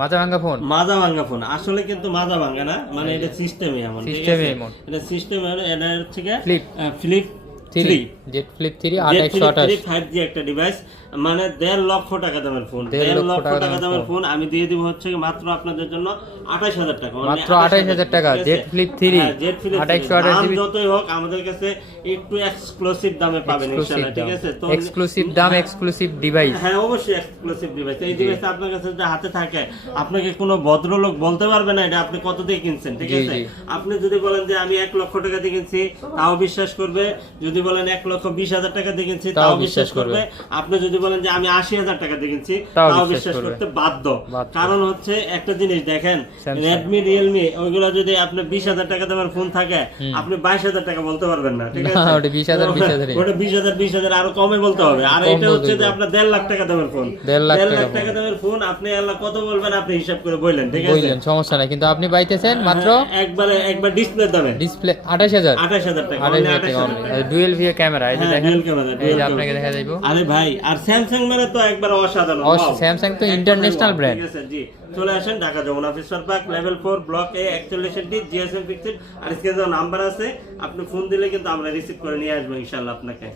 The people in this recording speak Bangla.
মাজা ভাঙা ফোন, মাজা ভাঙা ফোন আসলে কিন্তু মাজা ভাঙা না, মানে এটা সিস্টেমে এমন, সিস্টেমে এমন, এটা সিস্টেমে এটা হচ্ছে flip flip 3 Z flip 3 2828 5G একটা ডিভাইস, মানে 1.5 লক্ষ টাকা দামের ফোন, 1.5 লক্ষ টাকা দামের ফোন আমি দিয়ে দিব হচ্ছে মাত্র আপনাদের জন্য 28000 টাকা, মাত্র 28000 টাকা। Z flip 3 Z flip 2828 GB, যতই হোক আমাদের কাছে একটু এক্সক্লুসিভ দামে পাবেন ইনশাআল্লাহ, ঠিক আছে? তো এক্সক্লুসিভ দাম, এক্সক্লুসিভ ডিভাইস, হ্যাঁ অবশ্যই এক্সক্লুসিভ ডিভাইস। এই ডিভাইস আপনার কাছে যে হাতে থাকে, আপনাকে কোনো ভদ্রলোক বলতে পারবে না এটা আপনি কত দিয়ে কিনছেন, ঠিক আছে? আপনি যদি বলেন যে আমি 1 লক্ষ টাকা দিয়ে কিনছি, তাও বিশ্বাস করবে। যদি বলেন 1,20,000 টাকা দিয়ে কিনছি, তাও বিশ্বাস করবে। আপনি যদি বলেন যে আমি 80,000 টাকা দিয়ে কিনছি, তাও বিশ্বাস করতে বাধ্য। কারণ হচ্ছে একটা জিনিস দেখেন, রেডমি রিয়েলমি ওইগুলো যদি আপনি 20,000 টাকা দামের ফোন থাকে, আপনি 22,000 টাকা বলতে পারবেন না, ঠিক আছে? ওটা 20,000 ওটা 20,000 আরো কমে বলতে হবে। আর এটা হচ্ছে যে আপনার 1.5 লাখ টাকা দামের ফোন, 1.5 লাখ টাকা দামের ফোন, আপনি আল্লাহ কত বলবেন আপনি হিসাব করে বললেন, ঠিক আছে? বললেন সমস্যা নাই, কিন্তু আপনি পাইতেছেন মাত্র একবার ডিসপ্লে দামে, ডিসপ্লে 28000 টাকা, 28000 ডুয়েল ভিউ ক্যামেরা, এই যে দেখেন, এই যে আপনাকে দেখা যাইবো। আরে ভাই, আর স্যামসাং মানে তো একবার অসাধারণ, স্যামসাং তো ইন্টারন্যাশনাল ব্র্যান্ড, ঠিক আছে? জি, চলে আসেন Dhaka Jamuna future park level 4 block A 41 GSM fixed. আর স্ক্রিনে নাম্বার আছে, আপনি ফোন দিলে কিন্তু আমরা রিসিভ করে নিয়ে আসবো ইনশাআল্লাহ আপনাকে।